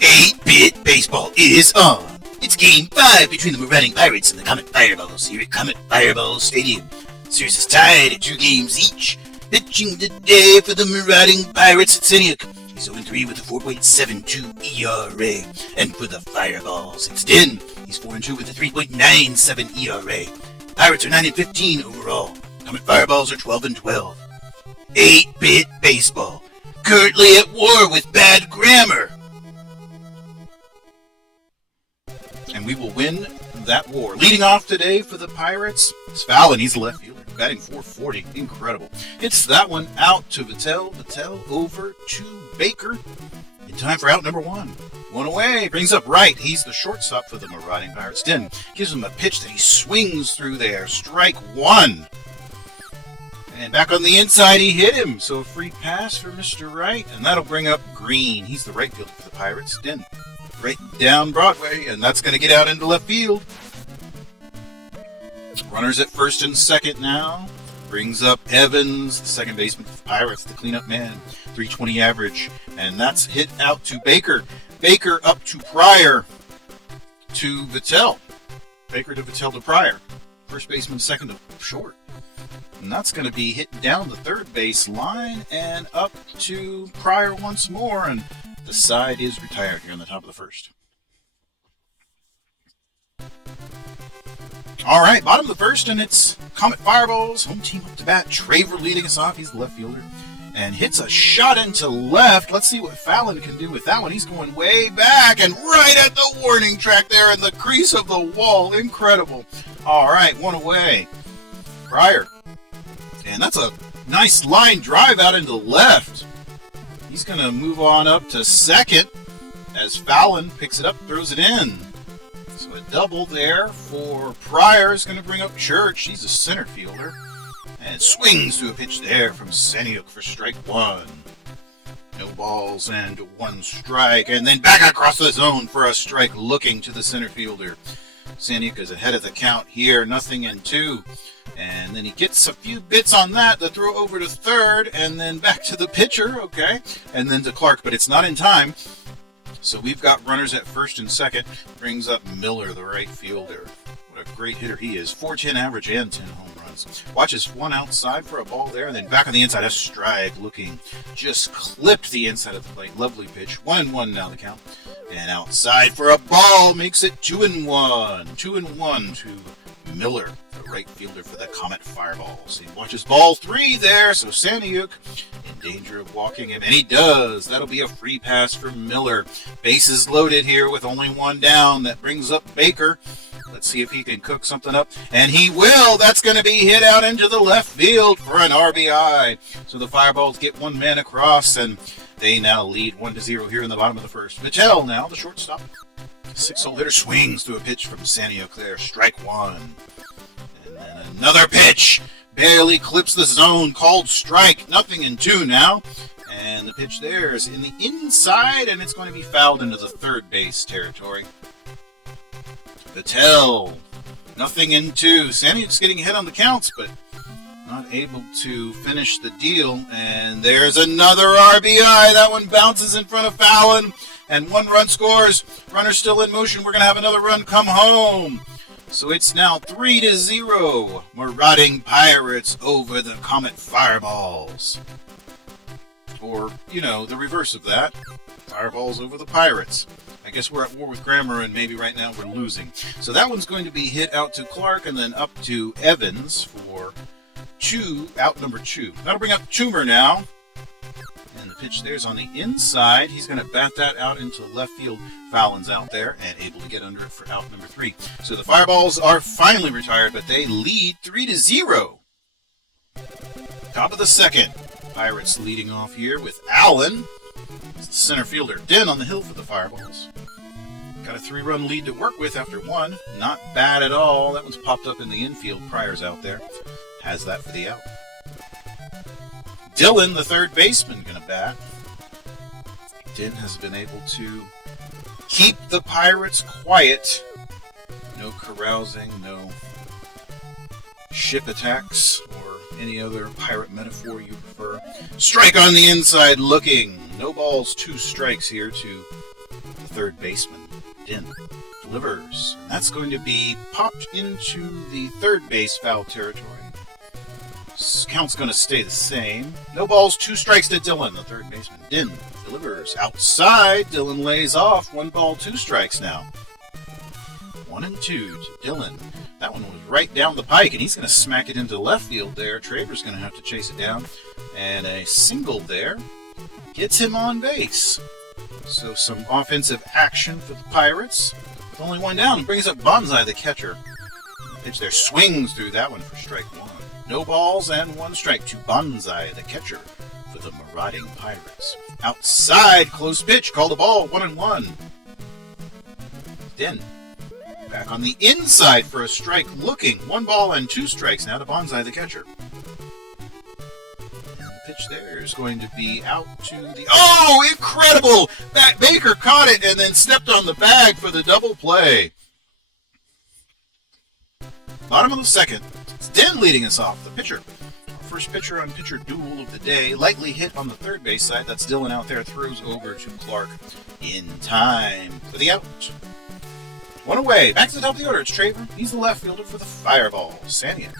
8-bit baseball is on. It's Game 5 between the Marauding Pirates and the Comet Fireballs here at Comet Fireballs Stadium. Series is tied at 2 games each. Pitching today for the Marauding Pirates at Saniuk. He's 0-3 with a 4.72 ERA. And for the Fireballs, it's Dinn. He's 4-2 with a 3.97 ERA. Pirates are 9-15 overall. Comet Fireballs are 12-12. 8-bit baseball. Currently at war with bad grammar. And we will win that war. Leading off today for the Pirates, it's Fallon. He's the left fielder, batting .440. Incredible. Hits that one out to Vittel. Vittel over to Baker. In time for out number 1. One away. Brings up right. He's the shortstop for the Marauding Pirates. Dinn gives him a pitch that he swings through there. Strike 1. And back on the inside, he hit him. So a free pass for Mr. Wright. And that'll bring up Green. He's the right fielder for the Pirates. Dinn right down Broadway, and that's going to get out into left field. Runners at first and second now. Brings up Evans, the second baseman for the Pirates, the cleanup man. .320 average, and that's hit out to Baker. Baker up to Pryor to Vittel. Baker to Vittel to Pryor. First baseman, second to short. And that's going to be hit down the third base line and up to Pryor once more, and the side is retired here on the top of the first. All right, bottom of the first, and it's Comet Fireballs. Home team up to bat. Traver leading us off. He's the left fielder. And hits a shot into left. Let's see what Fallon can do with that one. He's going way back and right at the warning track there in the crease of the wall. Incredible. All right, one away. Pryor. And that's a nice line drive out into left. He's going to move on up to second as Fallon picks it up, throws it in. So a double there for Pryor is going to bring up Church. He's a center fielder. And swings to a pitch there from Saniuk for strike 1. No balls and 1 strike. And then back across the zone for a strike looking to the center fielder. Saniuk is ahead of the count here, 0-2. And then he gets a few bits on that to throw over to third, and then back to the pitcher, okay, and then to Clark, but it's not in time. So we've got runners at first and second. Brings up Miller, the right fielder. What a great hitter he is. .410 average and 10 home runs. Watches one outside for a ball there, and then back on the inside, a strike looking. Just clipped the inside of the plate. Lovely pitch. 1-1 now the count. And outside for a ball. Makes it 2-1. 2-1 to Miller, the right fielder for the Comet Fireballs. He watches ball 3 there, so Saniuk in danger of walking him, and he does. That'll be a free pass for Miller. Bases loaded here with only 1 down. That brings up Baker. Let's see if he can cook something up, and he will. That's going to be hit out into the left field for an RBI. So the Fireballs get 1 man across, and they now lead 1-0 here in the bottom of the first. Vittel now, the shortstop. 6-hole hitter swings to a pitch from Saniuk there. Strike 1. And then another pitch. Barely clips the zone. Called strike. 0-2 now. And the pitch there is in the inside, and it's going to be fouled into the third base territory. Vittel. 0-2. Saniuk's getting ahead on the counts, but not able to finish the deal. And there's another RBI. That one bounces in front of Fallon. And 1 run scores. Runner still in motion. We're going to have another run come home. So it's now 3-0. Marauding Pirates over the Comet Fireballs. Or, you know, the reverse of that. Fireballs over the Pirates. I guess we're at war with grammar, and maybe right now we're losing. So that one's going to be hit out to Clark and then up to Evans for out number 2. That'll bring up Toomer now. And the pitch there's on the inside. He's going to bat that out into left field. Fallon's out there and able to get under it for out number 3. So the Fireballs are finally retired, but they lead 3-0. Top of the second. Pirates leading off here with Allen. He's the center fielder. Dinn on the hill for the Fireballs. Got a 3-run lead to work with after 1. Not bad at all. That one's popped up in the infield. Pryor's out there. Has that for the out. Dylan, the third baseman, going to bat. Dinn has been able to keep the Pirates quiet. No carousing, no ship attacks or any other pirate metaphor you prefer. Strike on the inside looking. No balls, 2 strikes here to the third baseman. Dinn delivers. And that's going to be popped into the third base foul territory. Count's going to stay the same. No balls, 2 strikes to Dylan, the third baseman. Dinn delivers. Outside, Dylan lays off. 1 ball, 2 strikes now. 1 and 2 to Dylan. That one was right down the pike, and he's going to smack it into left field there. Traver's going to have to chase it down. And a single there gets him on base. So some offensive action for the Pirates. With only 1 down, brings up Bonsai, the catcher. The pitch there swings through that one for strike 1. No balls and 1 strike to Bonsai, the catcher for the Marauding Pirates. Outside, close pitch, called a ball, 1-1. Dinn back on the inside for a strike looking. 1 ball and 2 strikes now to Bonsai, the catcher. And the pitch there is going to be out to the... Oh, incredible! Baker caught it and then stepped on the bag for the double play. Bottom of the second. It's Dinn leading us off, the pitcher. Our first pitcher on pitcher duel of the day. Lightly hit on the third base side. That's Dylan out there. Throws over to Clark in time for the out. 1 away. Back to the top of the order. It's Traver. He's the left fielder for the Fireballs. Saniuk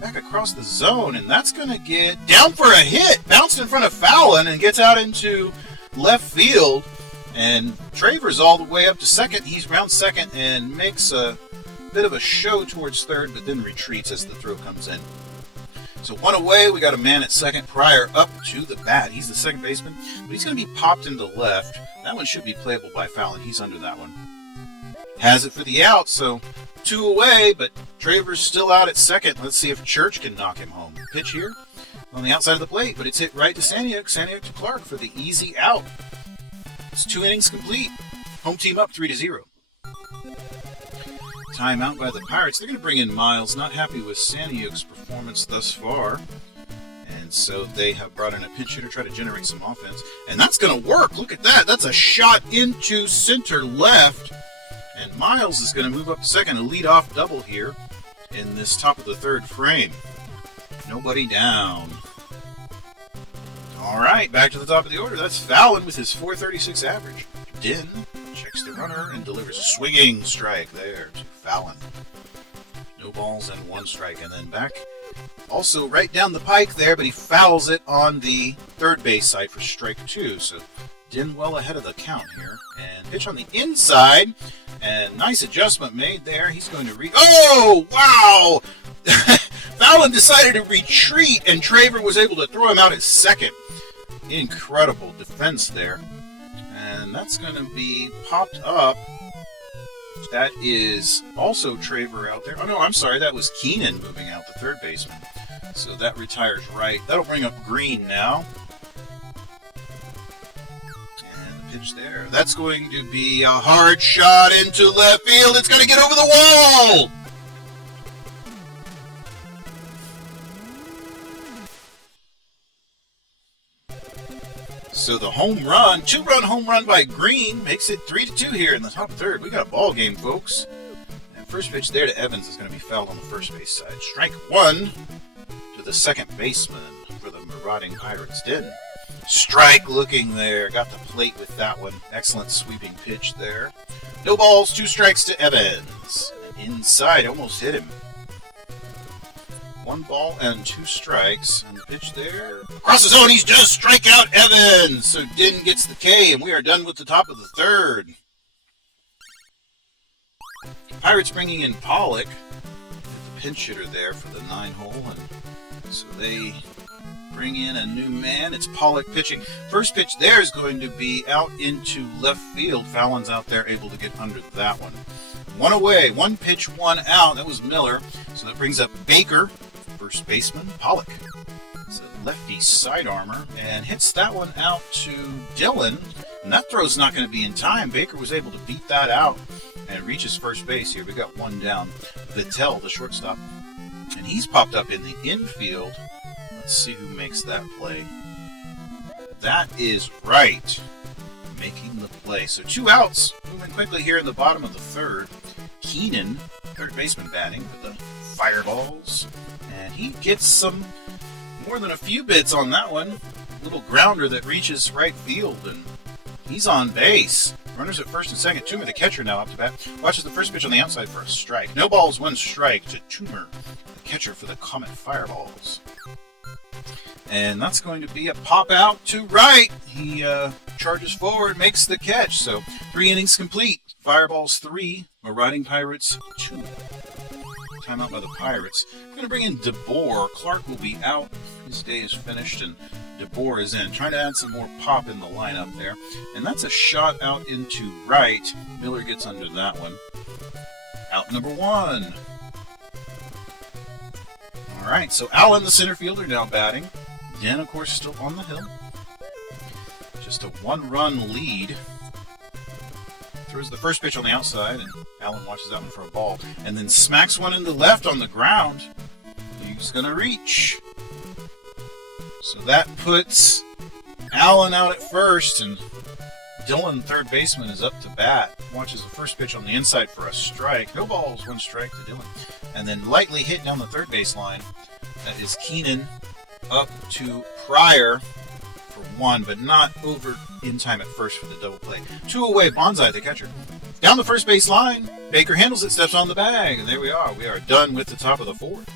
back across the zone, and that's going to get down for a hit. Bounced in front of Fallon and gets out into left field. And Traver's all the way up to second. He's round second and makes a bit of a show towards third, but then retreats as the throw comes in. So 1 away. We got a man at second. Pryor up to the bat. He's the second baseman, but he's going to be popped into left. That one should be playable by Fallon. He's under that one. Has it for the out, so 2 away, but Traver's still out at second. Let's see if Church can knock him home. Pitch here on the outside of the plate, but it's hit right to Saniuk. Saniuk to Clark for the easy out. It's 2 innings complete. Home team up 3-0. Timeout by the Pirates. They're going to bring in Miles. Not happy with Saniuk's performance thus far. And so they have brought in a pinch hitter to try to generate some offense. And that's going to work. Look at that. That's a shot into center left. And Miles is going to move up to second, a lead-off double here in this top of the third frame. Nobody down. All right, back to the top of the order. That's Fallon with his .436 average. Dinn checks the runner and delivers a swinging strike there to Fallon. No balls and 1 strike. And then back also right down the pike there, but he fouls it on the third base side for strike 2. So Dinn well ahead of the count here. And pitch on the inside. And nice adjustment made there. He's going to Oh, wow! Fallon decided to retreat, and Traver was able to throw him out at second. Incredible defense there. And that's going to be popped up. That is also Traver out there. Oh, no, I'm sorry. That was Keenan moving out, the third baseman. So that retires right. That'll bring up Green now. Pitch there. That's going to be a hard shot into left field. It's going to get over the wall. So the home run, 2-run home run by Green makes it 3-2 here in the top third. We got a ball game, folks. And first pitch there to Evans is going to be fouled on the first base side. Strike 1 to the second baseman for the Marauding Pirates. Dinn. Strike looking there. Got the plate with that one. Excellent sweeping pitch there. No balls, 2 strikes to Evans. And inside, almost hit him. 1 ball and 2 strikes. And the pitch there. Across the zone, he's just strike out Evans. So Dinn gets the K, and we are done with the top of the third. Pirates bringing in Pollock. The pinch hitter there for the 9-hole. And so they bring in a new man. It's Pollock pitching. First pitch there is going to be out into left field. Fallon's out there able to get under that one. 1 away. 1 pitch, 1 out. That was Miller. So that brings up Baker, first baseman. Pollock. It's a lefty side armor and hits that one out to Dylan. And that throw's not going to be in time. Baker was able to beat that out and reaches first base here. We got 1 down. Vittel, the shortstop. And he's popped up in the infield. Let's see who makes that play. That is right. Making the play. So 2 outs. Moving quickly here in the bottom of the third. Keenan, third baseman, batting for the Fireballs. And he gets some more than a few bits on that one. Little grounder that reaches right field, and he's on base. Runners at first and second. Toomer, the catcher, now up to bat. Watches the first pitch on the outside for a strike. No balls, one strike to Toomer, the catcher for the Comet Fireballs. And that's going to be a pop out to right. He charges forward, makes the catch. So 3 innings complete. Fireballs 3, Marauding Pirates 2. Timeout by the Pirates. We're going to bring in DeBoer. Clark will be out. His day is finished, and DeBoer is in. Trying to add some more pop in the lineup there. And that's a shot out into right. Miller gets under that one. Out number 1. All right, so Allen, the center fielder, now batting. Dinn, of course, still on the hill. Just a 1-run lead. Throws the first pitch on the outside, and Allen watches that one for a ball. And then smacks one in the left on the ground. He's going to reach. So that puts Allen out at first, and Dillon, third baseman, is up to bat. Watches the first pitch on the inside for a strike. No balls, 1 strike to Dillon. And then lightly hit down the third base line. That is Keenan up to Pryor for 1, but not over in time at first for the double play. 2 away, Bonsai, the catcher. Down the first base line, Baker handles it, steps on the bag, and there we are. We are done with the top of the 4th.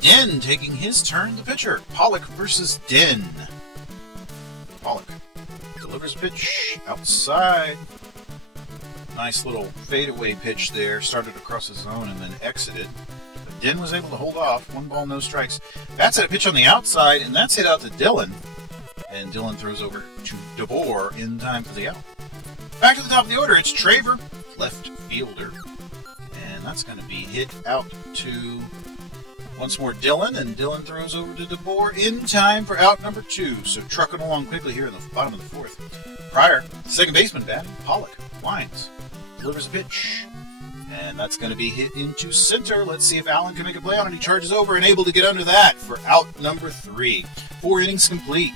Dinn taking his turn, the pitcher. Pollock versus Dinn. Pollock delivers a pitch outside. Nice little fadeaway pitch there. Started across the zone and then exited. But Dinn was able to hold off. 1 ball, no strikes. That's a pitch on the outside, and that's hit out to Dillon. And Dillon throws over to DeBoer in time for the out. Back to the top of the order, it's Traver, left fielder. And that's going to be hit out to once more Dillon, and Dillon throws over to DeBoer in time for out number 2. So trucking along quickly here in the bottom of the 4th. Pryor, second baseman batting. Pollock winds, delivers a pitch, and that's going to be hit into center. Let's see if Allen can make a play on it. He charges over and able to get under that for out number 3. 4 innings complete.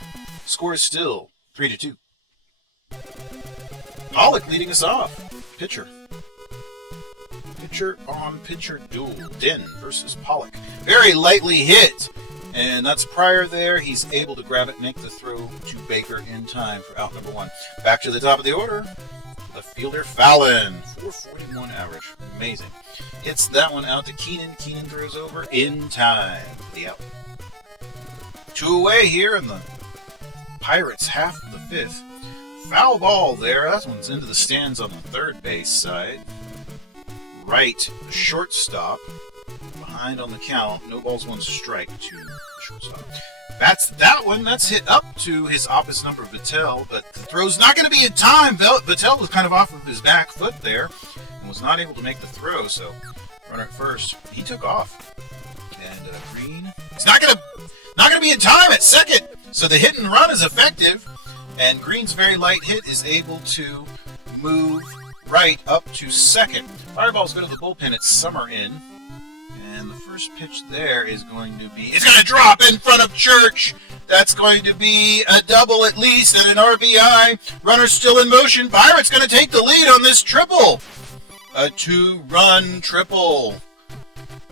Score is still 3-2. Pollock leading us off. Pitcher. Pitcher on pitcher duel. Dinn versus Pollock. Very lightly hit. And that's Pryor there. He's able to grab it, make the throw to Baker in time for out number 1. Back to the top of the order. Left fielder Fallon. 441 average. Amazing. Hits that one out to Keenan. Keenan throws over in time for the out. 2 away here in the Pirates half of the 5th. Foul ball there. That one's into the stands on the third base side. Right shortstop. Behind on the count. No balls, 1 strike to shortstop. That's that one. That's hit up to his opposite number, Vittel, but the throw's not going to be in time. Vittel was kind of off of his back foot there and was not able to make the throw, so runner at first. He took off. And Green. It's not going to be in time at second. So the hit and run is effective, and Green's very light hit is able to move right up to second. Fireballs go to the bullpen. It's Summer in. And the first pitch there is going to be... It's going to drop in front of Church. That's going to be a double at least and an RBI. Runner's still in motion. Pirates going to take the lead on this triple. A 2-run triple.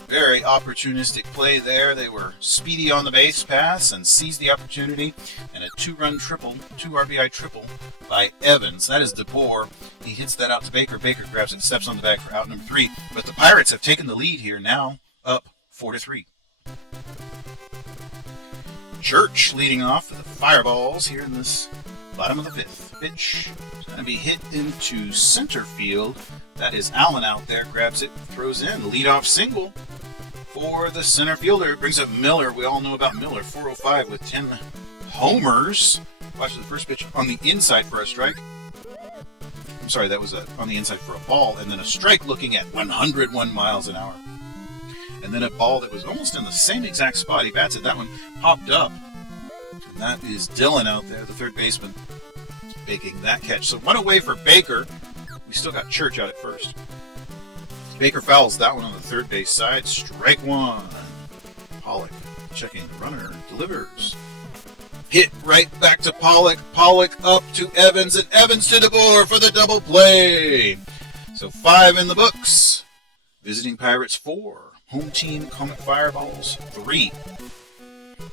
Very opportunistic play there. They were speedy on the base pass and seized the opportunity. And a 2-run triple, 2 RBI triple by Evans. That is DeBoer. He hits that out to Baker. Baker grabs it and steps on the bag for out number 3. But the Pirates have taken the lead here now, up 4-3. Church leading off with the Fireballs here in this bottom of the 5th. Pitch is going to be hit into center field. That is Allen out there. Grabs it, throws in. Leadoff single for the center fielder. Brings up Miller. We all know about Miller. 405 with 10 homers. Watch the first pitch on the inside for a strike. I'm sorry, that was on the inside for a ball. And then a strike looking at 101 miles an hour. And then a ball that was almost in the same exact spot. He bats it. That one popped up. And that is Dillon out there, the third baseman, making that catch. So 1 away for Baker. We still got Church out at first. Baker fouls that one on the third base side. Strike 1. Pollock checking the runner. Delivers. Hit right back to Pollock. Pollock up to Evans, and Evans to DeBoer for the double play. So 5 in the books. Visiting Pirates 4. Home team Comet Fireballs 3.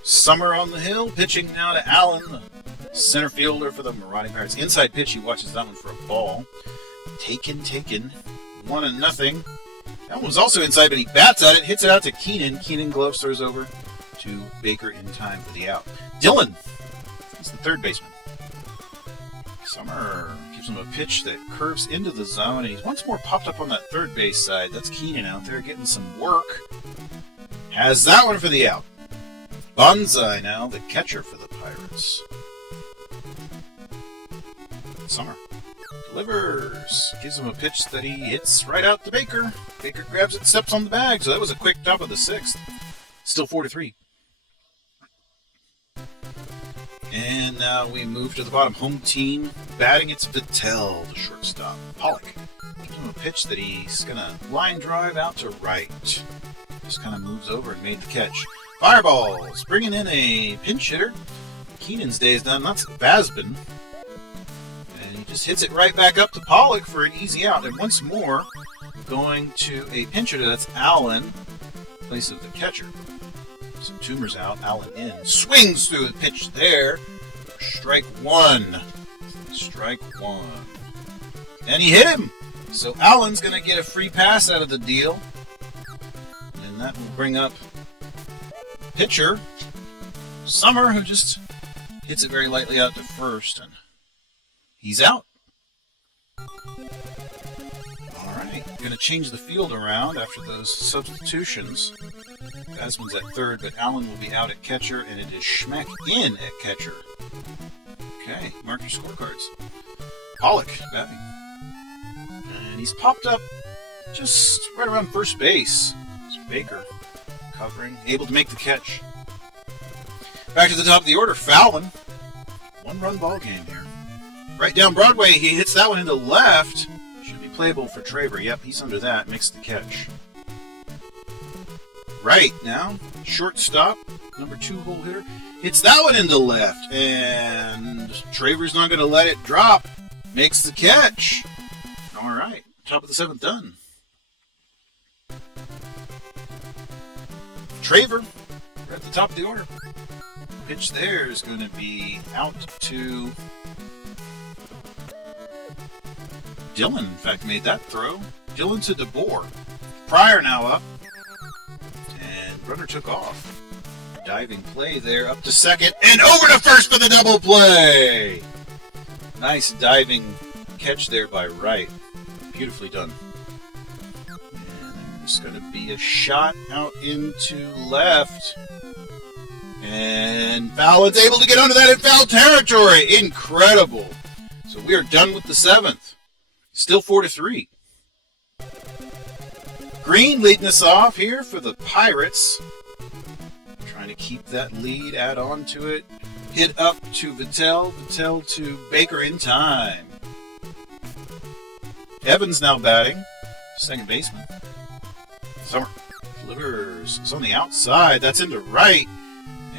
Summer on the hill, pitching now to Allen, the center fielder for the Marauding Pirates. Inside pitch, he watches that one for a ball. Taken. 1-0. That one was also inside, but he bats at it, hits it out to Keenan. Keenan gloves throws over to Baker in time for the out. Dylan is the third baseman. Summer gives him a pitch that curves into the zone, and he's once more popped up on that third base side. That's Keenan out there getting some work. Has that one for the out. Bonsai now, the catcher for the Pirates. Summer delivers. Gives him a pitch that he hits right out to Baker. Baker grabs it, steps on the bag, so that was a quick top of the 6th. Still 4-3. And now we move to the bottom. Home team batting. It's Vittel, the shortstop. Pollock gives him a pitch that he's going to line drive out to right. Just kind of moves over and made the catch. Fireballs, bringing in a pinch hitter. Keenan's day is done. That's Vasbin. And he just hits it right back up to Pollock for an easy out. And once more, going to a pinch hitter. That's Allen, in place of the catcher. Some tumors out. Allen in. Swings through the pitch there. Strike 1. Strike 1. And he hit him. So Allen's going to get a free pass out of the deal. And that will bring up pitcher Summer, who just hits it very lightly out to first, and he's out. All right, going to change the field around after those substitutions. Asman's at third, but Allen will be out at catcher, and it is Schmeck in at catcher. Okay, mark your scorecards. Pollock batting, and he's popped up just right around first base. It's Baker covering, able to make the catch. Back to the top of the order, Fallon. 1-run ball game here. Right down Broadway, he hits that one into left. Should be playable for Traver. Yep, he's under that. Makes the catch. Right now, shortstop, number 2 hole hitter, hits that one into left. And Traver's not going to let it drop. Makes the catch. All right, top of the 7th done. Traver, we're at the top of the order. Pitch there is going to be out to Dylan. In fact, made that throw. Dylan to DeBoer. Pryor now up. And runner took off. Diving play there up to second. And over to first for the double play. Nice diving catch there by Wright. Beautifully done. It's going to be a shot out into left. And Fallon's able to get under that in foul territory. Incredible. So we are done with the 7th. Still 4-3. Green leading us off here for the Pirates. Trying to keep that lead, add on to it. Hit up to Vittel. Vittel to Baker in time. Evans now batting. Second baseman. Summer delivers. It's on the outside. That's into right.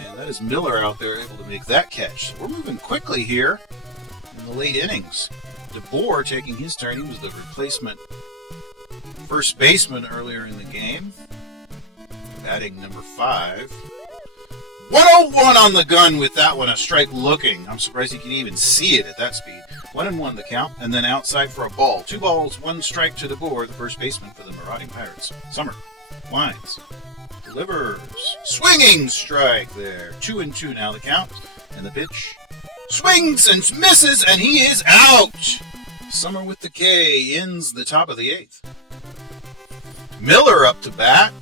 And that is Miller out there able to make that catch. So we're moving quickly here in the late innings. DeBoer taking his turn. He was the replacement first baseman earlier in the game. Batting number 5. 101 on the gun with that one. A strike looking. I'm surprised he can even see it at that speed. 1-1 the count, and then outside for a ball. 2 balls, 1 strike to DeBoer, the first baseman for the Marauding Pirates. Summer winds, delivers, swinging strike there. 2-2 now the count, and the pitch swings and misses, and he is out. Summer with the K ends the top of the 8th. Miller up to bat.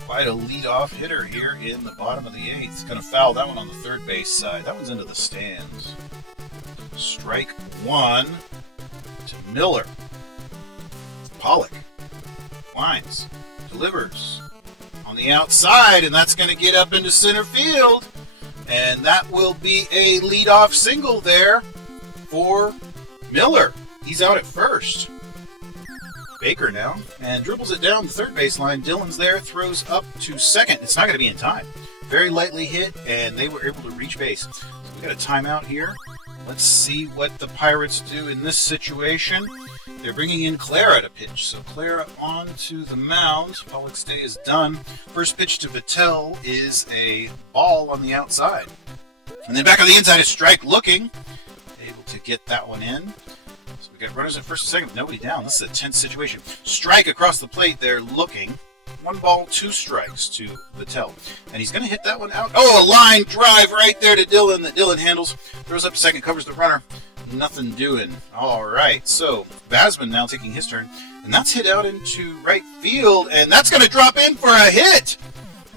Quite a leadoff hitter here in the bottom of the 8th. Going to foul that one on the third base side. That one's into the stands. Strike 1 to Miller. Pollock winds, delivers on the outside, and that's going to get up into center field. And that will be a leadoff single there for Miller. He's out at first. Baker now, and dribbles it down the third baseline. Dylan's there, throws up to second. It's not going to be in time. Very lightly hit, and they were able to reach base. So we got a timeout here. Let's see what the Pirates do in this situation. They're bringing in Clara to pitch. So Clara on to the mound. Pollock's day is done. First pitch to Vettel is a ball on the outside. And then back on the inside is Strike looking. Able to get that one in. So we got runners at first and second with nobody down. This is a tense situation. Strike across the plate there looking. 1 ball, 2 strikes to Vettel. And he's going to hit that one out. Oh, a line drive right there to Dillon that Dillon handles. Throws up to second, covers the runner. Nothing doing. All right, so Basman now taking his turn. And that's hit out into right field. And that's going to drop in for a hit.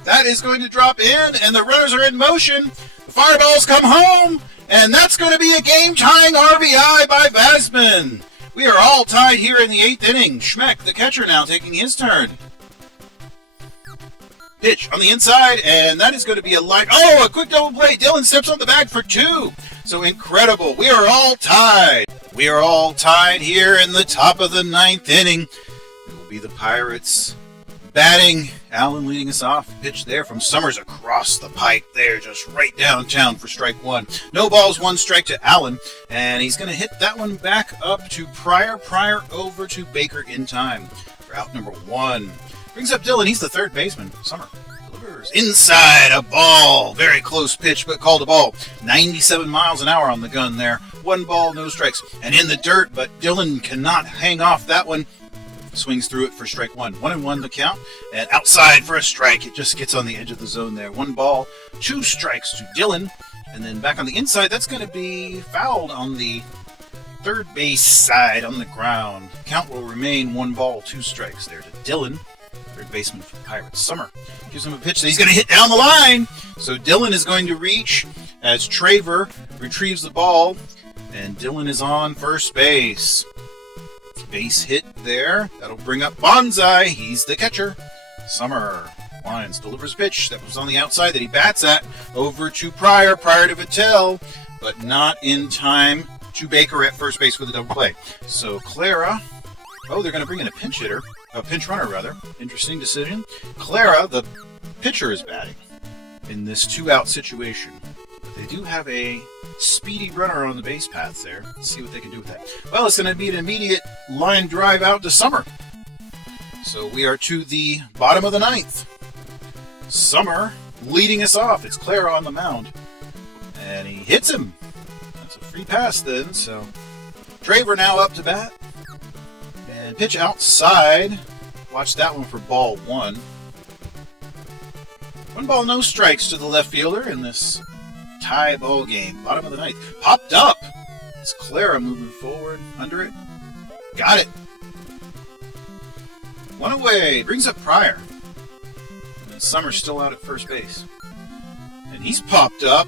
That is going to drop in, and the runners are in motion. The Fireballs come home. And that's going to be a game-tying RBI by Basman. We are all tied here in the 8th inning. Schmeck, the catcher, now taking his turn. Pitch on the inside, and that is going to be a line. Oh, a quick double play. Dillon steps on the bag for 2. So incredible. We are all tied. We are all tied here in the top of the 9th inning. It will be the Pirates batting. Allen leading us off. Pitch there from Summers across the pipe there, just right downtown for strike 1. No balls, 1 strike to Allen, and he's going to hit that one back up to Pryor. Pryor over to Baker in time for out number 1. Brings up Dillon. He's the third baseman. Summer delivers inside a ball. Very close pitch, but called a ball. 97 miles an hour on the gun there. 1 ball, no strikes. And in the dirt, but Dillon cannot hang off that one. Swings through it for strike 1. 1-1 the count. And outside for a strike. It just gets on the edge of the zone there. 1 ball, 2 strikes to Dillon. And then back on the inside, that's going to be fouled on the third base side on the ground. Count will remain 1 ball, 2 strikes there to Dillon. Third baseman for the Pirates. Summer gives him a pitch that he's going to hit down the line. So Dillon is going to reach as Traver retrieves the ball. And Dillon is on first base. Base hit there. That'll bring up Bonsai. He's the catcher. Summer lines, delivers a pitch that was on the outside that he bats at. Over to Pryor. Pryor to Vettel. But not in time to Baker at first base with a double play. So Clara. Oh, they're going to bring in a pinch hitter. A pinch runner, rather. Interesting decision. Clara, the pitcher, is batting in this 2-out situation. But they do have a speedy runner on the base paths there. Let's see what they can do with that. Well, it's going to be an immediate line drive out to Summer. So we are to the bottom of the 9th. Summer leading us off. It's Clara on the mound. And he hits him. That's a free pass then. So Traver now up to bat. And pitch outside. Watch that one for ball 1. 1 ball, no strikes to the left fielder in this tie ball game. Bottom of the 9th. Popped up. It's Clara moving forward. Under it. Got it. 1 away. Brings up Pryor. And then Summer's still out at first base. And he's popped up.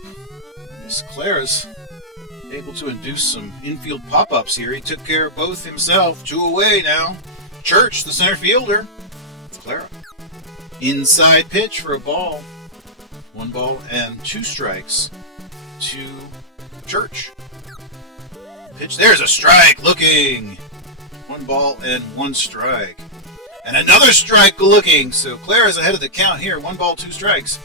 Miss Clara's able to induce some infield pop-ups here. He took care of both himself. 2 away now. Church, the center fielder. Clara. Inside pitch for a ball. 1 ball and 2 strikes to Church. Pitch. There's a strike looking. 1 ball and 1 strike. And another strike looking. So Clara's ahead of the count here. 1 ball, 2 strikes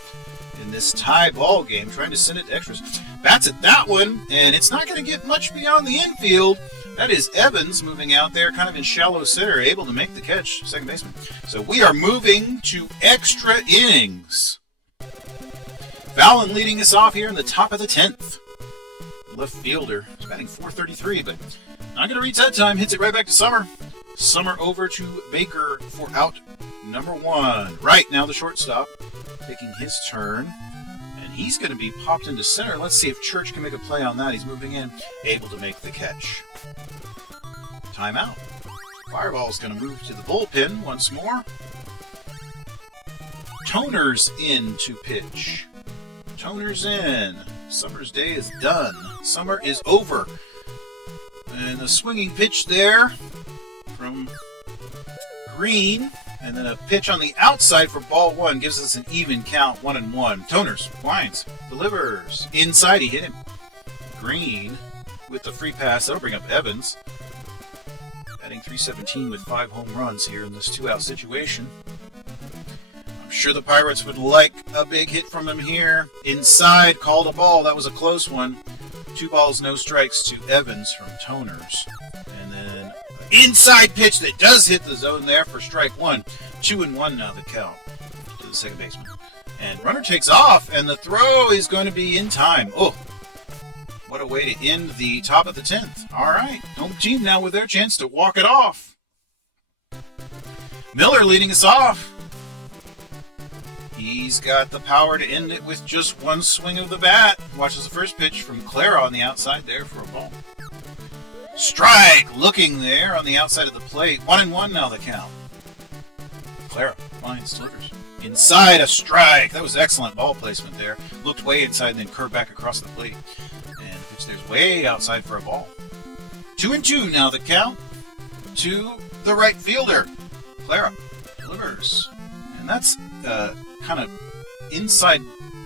in this tie ball game. Trying to send it to extras. Bats at that one, and it's not going to get much beyond the infield. That is Evans moving out there kind of in shallow center, able to make the catch, second baseman. So we are moving to extra innings. Fallon leading us off here in the top of the 10th. Left fielder is batting .433, but not going to reach that time. Hits it right back to Summer. Summer over to Baker for out number 1. Right now the shortstop taking his turn. He's going to be popped into center. Let's see if Church can make a play on that. He's moving in, able to make the catch. Timeout. Fireball's going to move to the bullpen once more. Toner's in to pitch. Toner's in. Summer's day is done. Summer is over. And a swinging pitch there from Green. And then a pitch on the outside for ball 1 gives us an even count, 1-1. Toners, winds, delivers. Inside, he hit him. Green with the free pass. That'll bring up Evans. Batting .317 with 5 home runs here in this 2-out situation. I'm sure the Pirates would like a big hit from him here. Inside, called a ball. That was a close one. 2 balls, no strikes to Evans from Toners. And then inside pitch that does hit the zone there for strike 1. 2-1 now the count to the second baseman. And runner takes off, and the throw is going to be in time. Oh, what a way to end the top of the 10th. All right, home team now with their chance to walk it off. Miller leading us off. He's got the power to end it with just one swing of the bat. Watches the first pitch from Clara on the outside there for a ball. Strike looking there on the outside of the plate. 1-1 now the count. Clara finds delivers. Inside a strike. That was excellent ball placement there. Looked way inside and then curved back across the plate. And pitch there's way outside for a ball. 2-2 now the count to the right fielder. Clara delivers. And that's kind of inside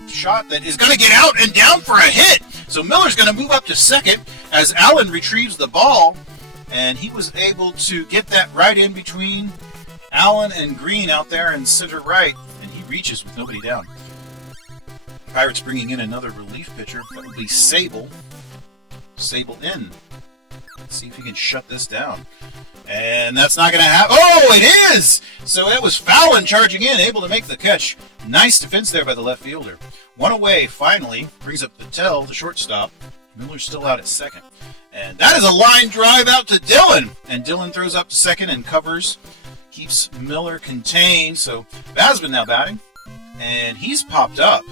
shot that is going to get out and down for a hit. So Miller's going to move up to second as Allen retrieves the ball. And he was able to get that right in between Allen and Green out there in center right. And he reaches with nobody down. Pirates bringing in another relief pitcher. That would be Sable. Sable in. Let's see if he can shut this down. And that's not going to happen. Oh, it is! So that was Fallon charging in, able to make the catch. Nice defense there by the left fielder. One away, finally. Brings up Patel, the shortstop. Miller's still out at second. And that is a line drive out to Dillon. And Dillon throws up to second and covers. Keeps Miller contained. So Basman now batting. And he's popped up.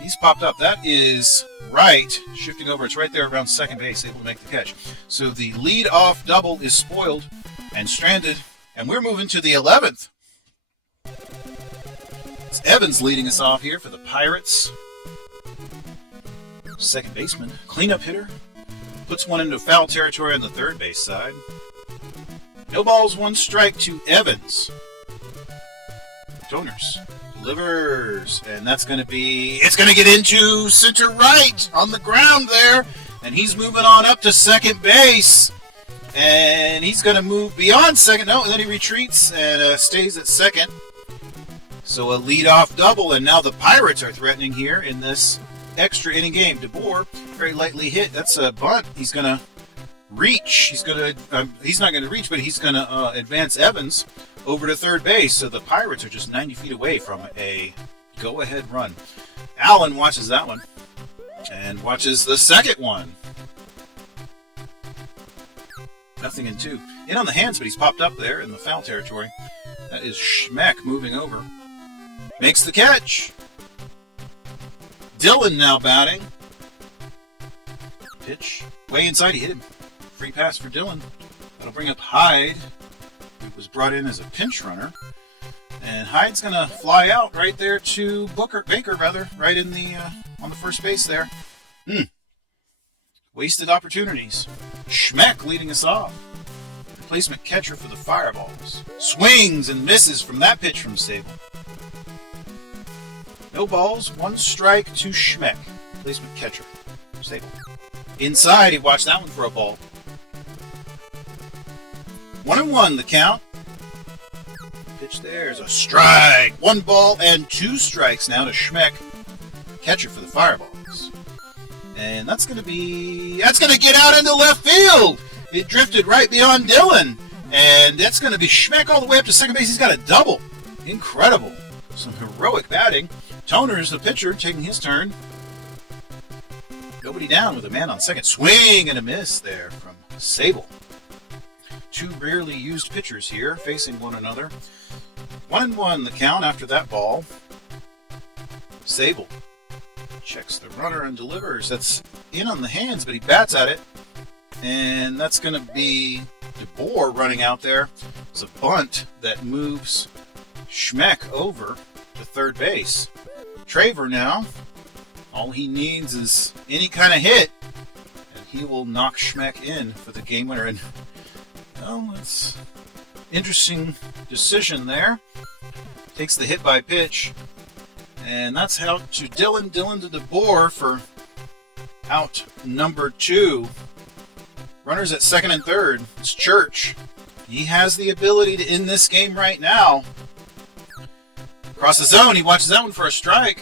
He's popped up. That is right. Shifting over. It's right there around second base, able to make the catch. So the lead-off double is spoiled and stranded. And we're moving to the 11th. It's Evans leading us off here for the Pirates. Second baseman. Cleanup hitter. Puts one into foul territory on the third base side. No balls, one strike to Evans. Toners delivers, and that's going to be, it's going to get into center right on the ground there, and he's moving on up to second base, and he's going to move beyond second, no, and then he retreats and stays at second. So a leadoff double, and now the Pirates are threatening here in this extra inning game. DeBoer, very lightly hit, that's a bunt. He's going to reach, he's not going to reach, but he's going to advance Evans over to third base, so the Pirates are just 90 feet away from a go-ahead run. Allen watches that one, and watches the second one. 0-2. In on the hands, but he's popped up there in the foul territory. That is Schmeck moving over. Makes the catch. Dillon now batting. Pitch. Way inside, he hit him. Free pass for Dillon. That'll bring up Hyde, who was brought in as a pinch runner. And Hyde's going to fly out right there to Baker, right in the on the first base there. Wasted opportunities. Schmeck leading us off. Replacement catcher for the Fireballs. Swings and misses from that pitch from Sable. No balls, one strike to Schmeck. Replacement catcher. Sable. Inside, he watched that one for a ball. 1-1 the count. Pitch there is a strike. 1 ball and 2 strikes now to Schmeck, catcher for the Fireballs. And that's going to get out into left field. It drifted right beyond Dillon. And that's going to be Schmeck all the way up to second base. He's got a double. Incredible. Some heroic batting. Toners, the pitcher, taking his turn. Nobody down with a man on second. Swing and a miss there from Sable. 2 rarely used pitchers here facing one another. 1-1 the count after that ball. Sable checks the runner and delivers. That's in on the hands, but he bats at it. And that's going to be DeBoer running out there. It's a bunt that moves Schmeck over to third base. Traver now. All he needs is any kind of hit, and he will knock Schmeck in for the game winner. And well, that's interesting decision there. Takes the hit by pitch, and that's out to Dillon. Dillon to DeBoer for out number 2. Runners at second and third. It's Church. He has the ability to end this game right now. Across the zone, he watches that one for a strike.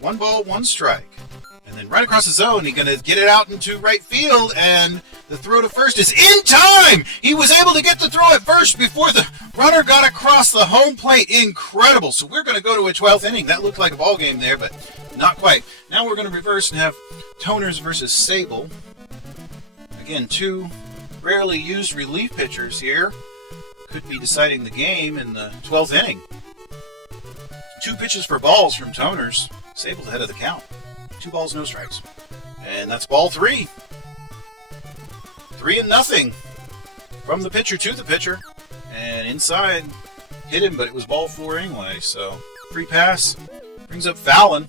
1 ball, 1 strike. And And right across the zone, he's going to get it out into right field, and the throw to first is in time! He was able to get the throw at first before the runner got across the home plate. Incredible. So we're going to go to a 12th inning. That looked like a ball game there, but not quite. Now we're going to reverse and have Toners versus Sable. Again, two rarely used relief pitchers here. Could be deciding the game in the 12th inning. 2 pitches for balls from Toners. Sable's ahead of the count. 2 balls, no strikes. And that's ball 3. 3-0 from the pitcher to the pitcher. And inside, hit him, but it was ball 4 anyway. So, free pass brings up Fallon.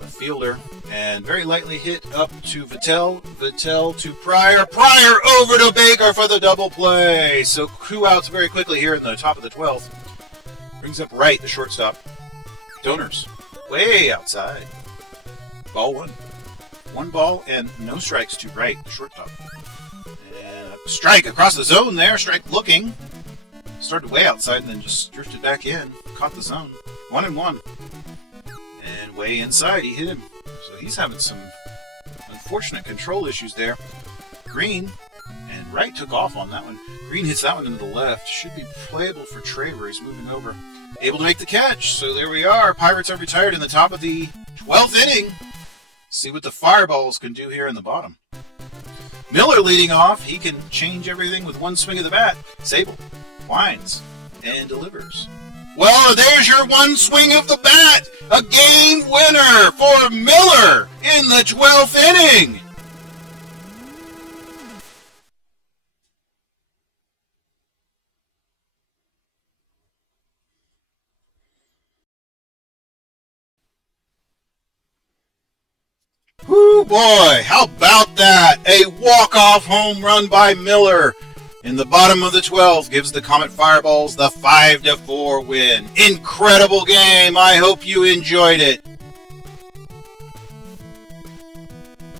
Left fielder. And very lightly hit up to Vittel. Vittel to Pryor. Pryor over to Baker for the double play. So, 2 outs very quickly here in the top of the 12th. Brings up Wright, the shortstop. Donors way outside. Ball 1. 1 ball and no strikes to Wright, the shortstop. And a strike across the zone there. Strike looking. Started way outside and then just drifted back in. Caught the zone. 1-1. And way inside, he hit him. So he's having some unfortunate control issues there. Green and Wright took off on that one. Green hits that one into the left. Should be playable for Traver. He's moving over. Able to make the catch. So there we are. Pirates are retired in the top of the 12th inning. See what the Fireballs can do here in the bottom. Miller leading off. He can change everything with one swing of the bat. Sable winds and delivers. Well, there's your one swing of the bat. A game winner for Miller in the 12th inning. Woo boy, how about that? A walk-off home run by Miller in the bottom of the 12th gives the Comet Fireballs the 5-4 win. Incredible game. I hope you enjoyed it.